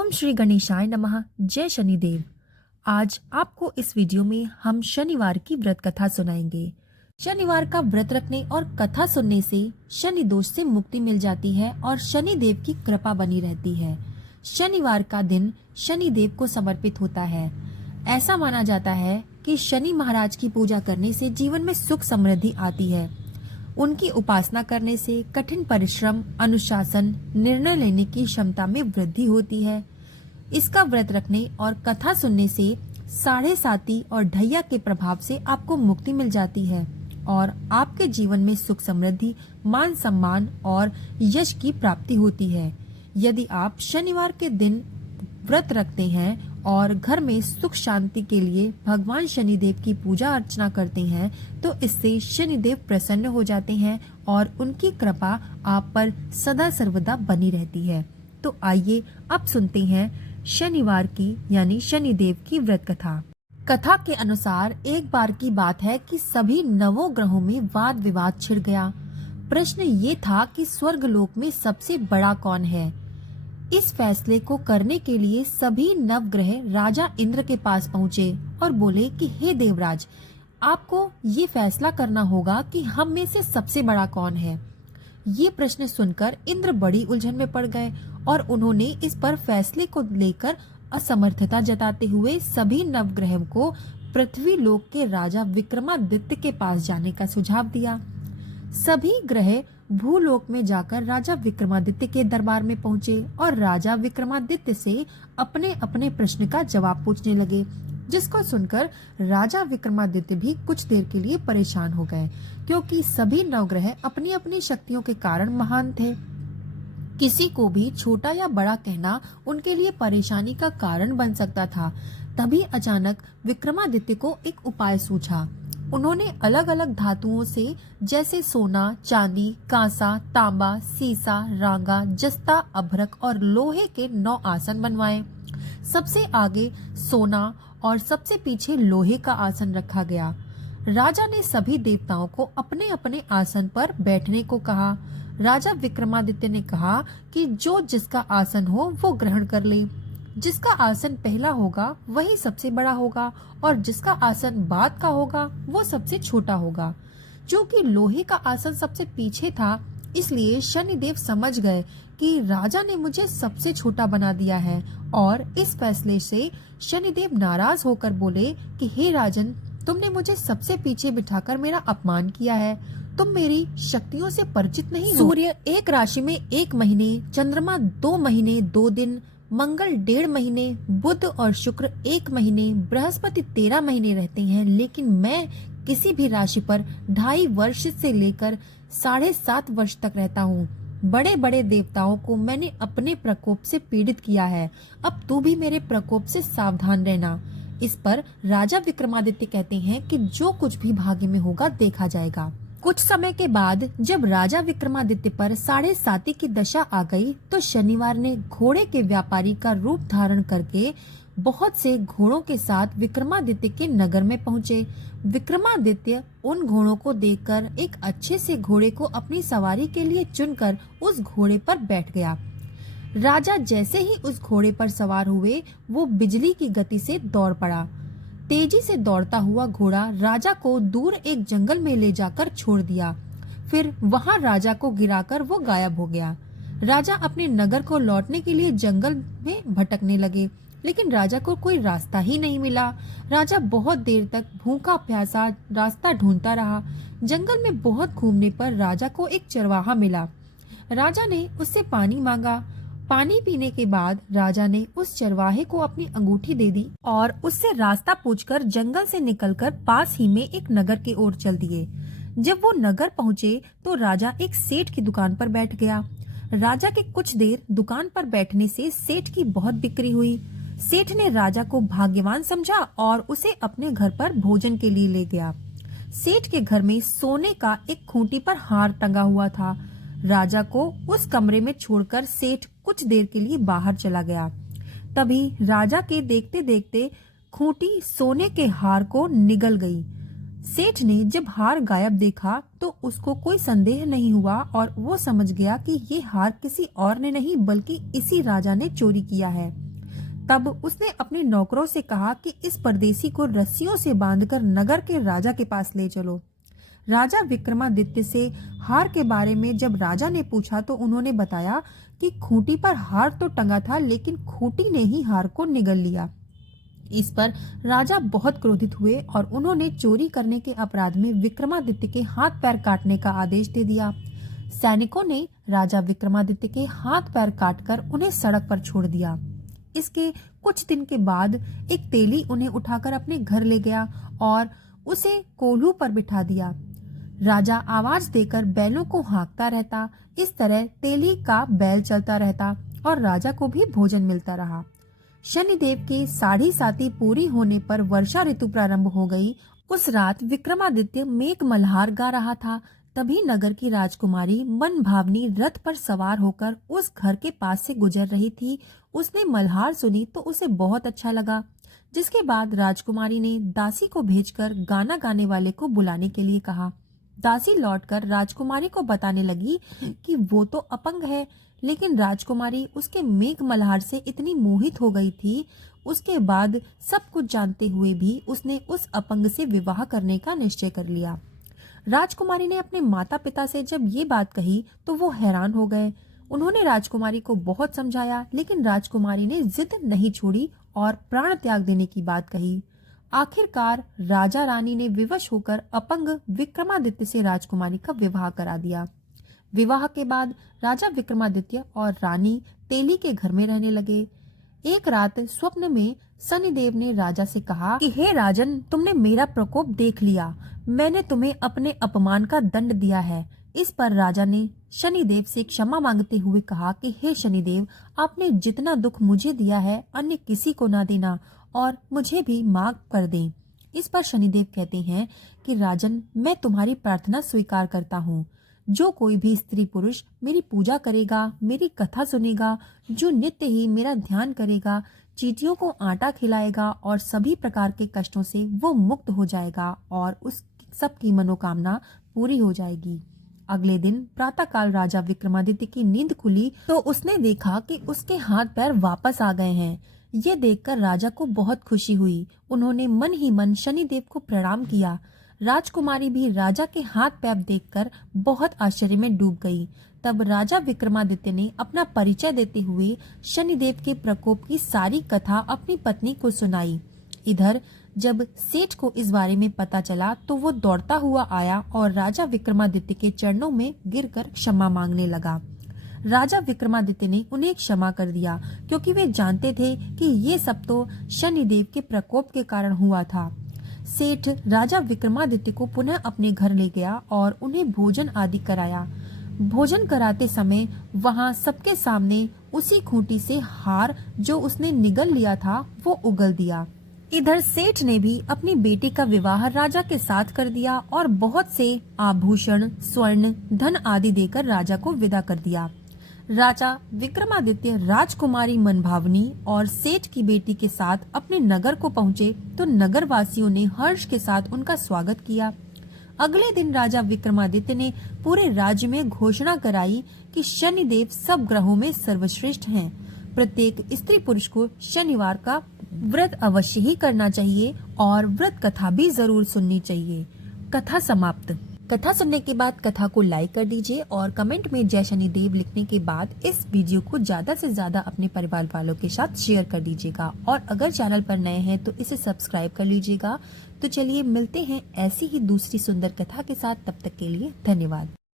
ओम श्री गणेशाय नमः। जय शनिदेव। आज आपको इस वीडियो में हम शनिवार की व्रत कथा सुनाएंगे। शनिवार का व्रत रखने और कथा सुनने से शनि दोष से मुक्ति मिल जाती है और शनि देव की कृपा बनी रहती है। शनिवार का दिन शनि देव को समर्पित होता है। ऐसा माना जाता है कि शनि महाराज की पूजा करने से जीवन में सुख समृद्धि आती है। उनकी उपासना करने से कठिन परिश्रम, अनुशासन, निर्णय लेने की क्षमता में वृद्धि होती है। इसका व्रत रखने और कथा सुनने से साढ़े साती और ढैया के प्रभाव से आपको मुक्ति मिल जाती है और आपके जीवन में सुख समृद्धि, मान सम्मान और यश की प्राप्ति होती है। यदि आप शनिवार के दिन व्रत रखते हैं और घर में सुख शांति के लिए भगवान शनिदेव की पूजा अर्चना करते हैं तो इससे शनिदेव प्रसन्न हो जाते हैं और उनकी कृपा आप पर सदा सर्वदा बनी रहती है। तो आइए अब सुनते हैं शनिवार की यानी शनिदेव की व्रत कथा। कथा के अनुसार एक बार की बात है कि सभी नवों ग्रहों में वाद विवाद छिड़ गया। प्रश्न ये था कि स्वर्ग लोक में सबसे बड़ा कौन है। इस फैसले को करने के लिए सभी नवग्रह राजा इंद्र के पास पहुँचे और बोले कि हे देवराज, आपको ये फैसला करना होगा कि हम में से सबसे बड़ा कौन है। ये प्रश्न सुनकर इंद्र बड़ी उलझन में पड़ गए और उन्होंने इस पर फैसले को लेकर असमर्थता जताते हुए सभी नवग्रहों को पृथ्वी लोक के राजा विक्रमादित्य के पास जाने का सुझाव दिया। सभी ग्रह भूलोक में जाकर राजा विक्रमादित्य के दरबार में पहुंचे और राजा विक्रमादित्य से अपने अपने प्रश्न का जवाब पूछने लगे, जिसको सुनकर राजा विक्रमादित्य भी कुछ देर के लिए परेशान हो गए, क्योंकि सभी नवग्रह अपनी अपनी शक्तियों के कारण महान थे। किसी को भी छोटा या बड़ा कहना उनके लिए परेशानी का कारण बन सकता था। तभी अचानक विक्रमादित्य को एक उपाय सूझा। उन्होंने अलग अलग धातुओं से जैसे सोना, चांदी, कांसा, तांबा, सीसा, रांगा, जस्ता, अभ्रक और लोहे के 9 आसन बनवाए। सबसे आगे सोना और सबसे पीछे लोहे का आसन रखा गया। राजा ने सभी देवताओं को अपने अपने आसन पर बैठने को कहा। राजा विक्रमादित्य ने कहा कि जो जिसका आसन हो वो ग्रहण कर ले। जिसका आसन पहला होगा वही सबसे बड़ा होगा और जिसका आसन बाद का होगा वो सबसे छोटा होगा। क्योंकि लोहे का आसन सबसे पीछे था, इसलिए शनिदेव समझ गए कि राजा ने मुझे सबसे छोटा बना दिया है और इस फैसले से शनिदेव नाराज होकर बोले कि हे राजन, तुमने मुझे सबसे पीछे बिठाकर मेरा अपमान किया है। तुम मेरी शक्तियों से परिचित नहीं हो। सूर्य एक राशि में 1 महीने, चंद्रमा 2 महीने 2 दिन, मंगल 1.5 महीने, बुध और शुक्र 1 महीने, बृहस्पति 13 महीने रहते हैं, लेकिन मैं किसी भी राशि पर 2.5 वर्ष से लेकर 7.5 वर्ष तक रहता हूँ। बड़े बड़े देवताओं को मैंने अपने प्रकोप से पीड़ित किया है। अब तू भी मेरे प्रकोप से सावधान रहना। इस पर राजा विक्रमादित्य कहते हैं कि जो कुछ भी भाग्य में होगा देखा जाएगा। कुछ समय के बाद जब राजा विक्रमादित्य पर साढ़े साती की दशा आ गई तो शनिवार ने घोड़े के व्यापारी का रूप धारण करके बहुत से घोड़ों के साथ विक्रमादित्य के नगर में पहुंचे। विक्रमादित्य उन घोड़ों को देखकर एक अच्छे से घोड़े को अपनी सवारी के लिए चुनकर उस घोड़े पर बैठ गया। राजा जैसे ही उस घोड़े पर सवार हुए वो बिजली की गति से दौड़ पड़ा। तेजी से दौड़ता हुआ घोड़ा राजा को दूर एक जंगल में ले जाकर छोड़ दिया। फिर वहां राजा को गिराकर वो गायब हो गया। राजा अपने नगर को लौटने के लिए जंगल में भटकने लगे, लेकिन राजा को कोई रास्ता ही नहीं मिला। राजा बहुत देर तक भूखा प्यासा रास्ता ढूंढता रहा। जंगल में बहुत घूमने पर राजा को एक चरवाहा मिला। राजा ने उससे पानी मांगा। पानी पीने के बाद राजा ने उस चरवाहे को अपनी अंगूठी दे दी और उससे रास्ता पूछकर जंगल से निकलकर पास ही में एक नगर की ओर चल दिए। जब वो नगर पहुँचे तो राजा एक सेठ की दुकान पर बैठ गया। राजा के कुछ देर दुकान पर बैठने से सेठ की बहुत बिक्री हुई। सेठ ने राजा को भाग्यवान समझा और उसे अपने घर पर भोजन के लिए ले गया। सेठ के घर में सोने का एक खूंटी पर हार टंगा हुआ था। राजा को उस कमरे में छोड़कर सेठ कुछ देर के लिए बाहर चला गया। तभी राजा के देखते देखते खूंटी सोने के हार को निगल गई। सेठ ने जब हार गायब देखा तो उसको कोई संदेह नहीं हुआ और वो समझ गया कि ये हार किसी और ने नहीं बल्कि इसी राजा ने चोरी किया है। तब उसने अपने नौकरों से कहा कि इस परदेसी को रस्सियों से बांधकर नगर के राजा के पास ले चलो। राजा विक्रमादित्य से हार के बारे में जब राजा ने पूछा तो उन्होंने बताया कि खूंटी पर हार तो टंगा था, लेकिन खूंटी ने ही हार को निगल लिया। इस पर राजा बहुत क्रोधित हुए और उन्होंने चोरी करने के अपराध में विक्रमादित्य के हाथ पैर काटने का आदेश दे दिया। सैनिकों ने राजा विक्रमादित्य के हाथ पैर काटकर उन्हें सड़क पर छोड़ दिया। इसके कुछ दिन के बाद एक तेली उन्हें उठाकर अपने घर ले गया और उसे कोल्हू पर बिठा दिया। राजा आवाज देकर बैलों को हाँकता रहता। इस तरह तेली का बैल चलता रहता और राजा को भी भोजन मिलता रहा। शनिदेव की 7.5 पूरी होने पर वर्षा ऋतु प्रारंभ हो गई। उस रात विक्रमादित्य मेघ मल्हार गा रहा था। तभी नगर की राजकुमारी मन भावनी रथ पर सवार होकर उस घर के पास से गुजर रही थी। उसने मल्हार सुनी तो उसे बहुत अच्छा लगा, जिसके बाद राजकुमारी ने दासी को भेजकर गाना गाने वाले को बुलाने के लिए कहा। दासी लौटकर राजकुमारी को बताने लगी कि वो तो अपंग है, लेकिन राजकुमारी उसके मेघ मल्हार से इतनी मोहित हो गई थी। उसके बाद सब कुछ जानते हुए भी उसने उस अपंग से विवाह करने का निश्चय कर लिया। राजकुमारी ने अपने माता पिता से जब ये बात कही तो वो हैरान हो गए। उन्होंने राजकुमारी को बहुत समझाया, लेकिन राजकुमारी ने जिद नहीं छोड़ी और प्राण त्याग देने की बात कही। आखिरकार राजा रानी ने विवश होकर अपंग विक्रमादित्य से राजकुमारी का विवाह करा दिया। विवाह के बाद राजा विक्रमादित्य और रानी तेली के घर में रहने लगे। एक रात स्वप्न में शनिदेव ने राजा से कहा कि हे राजन, तुमने मेरा प्रकोप देख लिया। मैंने तुम्हें अपने अपमान का दंड दिया है। इस पर राजा ने शनिदेव से क्षमा मांगते हुए कहा कि हे शनिदेव, आपने जितना दुख मुझे दिया है अन्य किसी को ना देना और मुझे भी माफ कर दें। इस पर शनिदेव कहते हैं कि राजन, मैं तुम्हारी प्रार्थना स्वीकार करता हूँ। जो कोई भी स्त्री पुरुष मेरी पूजा करेगा, मेरी कथा सुनेगा, जो नित्य ही मेरा ध्यान करेगा, चींटियों को आटा खिलाएगा और सभी प्रकार के कष्टों से वो मुक्त हो जाएगा और उस सबकी मनोकामना पूरी हो जाएगी। अगले दिन प्रातःकाल राजा विक्रमादित्य की नींद खुली तो उसने देखा कि उसके हाथ पैर वापस आ गए हैं। ये देखकर राजा को बहुत खुशी हुई। उन्होंने मन ही मन शनिदेव को प्रणाम किया। राजकुमारी भी राजा के हाथ पैर देखकर बहुत आश्चर्य में डूब गई। तब राजा विक्रमादित्य ने अपना परिचय देते हुए शनिदेव के प्रकोप की सारी कथा अपनी पत्नी को सुनाई। इधर जब सेठ को इस बारे में पता चला तो वो दौड़ता हुआ आया और राजा विक्रमादित्य के चरणों में गिरकर क्षमा मांगने लगा। राजा विक्रमादित्य ने उन्हें क्षमा कर दिया, क्योंकि वे जानते थे कि ये सब तो शनिदेव के प्रकोप के कारण हुआ था। सेठ राजा विक्रमादित्य को पुनः अपने घर ले गया और उन्हें भोजन आदि कराया। भोजन कराते समय वहां सबके सामने उसी खूंटी से हार जो उसने निगल लिया था वो उगल दिया। इधर सेठ ने भी अपनी बेटी का विवाह राजा के साथ कर दिया और बहुत से आभूषण, स्वर्ण, धन आदि देकर राजा को विदा कर दिया। राजा विक्रमादित्य राजकुमारी मनभावनी और सेठ की बेटी के साथ अपने नगर को पहुँचे तो नगर वासियों ने हर्ष के साथ उनका स्वागत किया। अगले दिन राजा विक्रमादित्य ने पूरे राज्य में घोषणा कराई कि शनिदेव सब ग्रहों में सर्वश्रेष्ठ हैं। प्रत्येक स्त्री पुरुष को शनिवार का व्रत अवश्य ही करना चाहिए और व्रत कथा भी जरूर सुननी चाहिए। कथा समाप्त। कथा सुनने के बाद कथा को लाइक कर दीजिए और कमेंट में जय शनिदेव लिखने के बाद इस वीडियो को ज्यादा से ज्यादा अपने परिवार वालों के साथ शेयर कर दीजिएगा और अगर चैनल पर नए हैं तो इसे सब्सक्राइब कर लीजिएगा। तो चलिए मिलते हैं ऐसी ही दूसरी सुंदर कथा के साथ। तब तक के लिए धन्यवाद।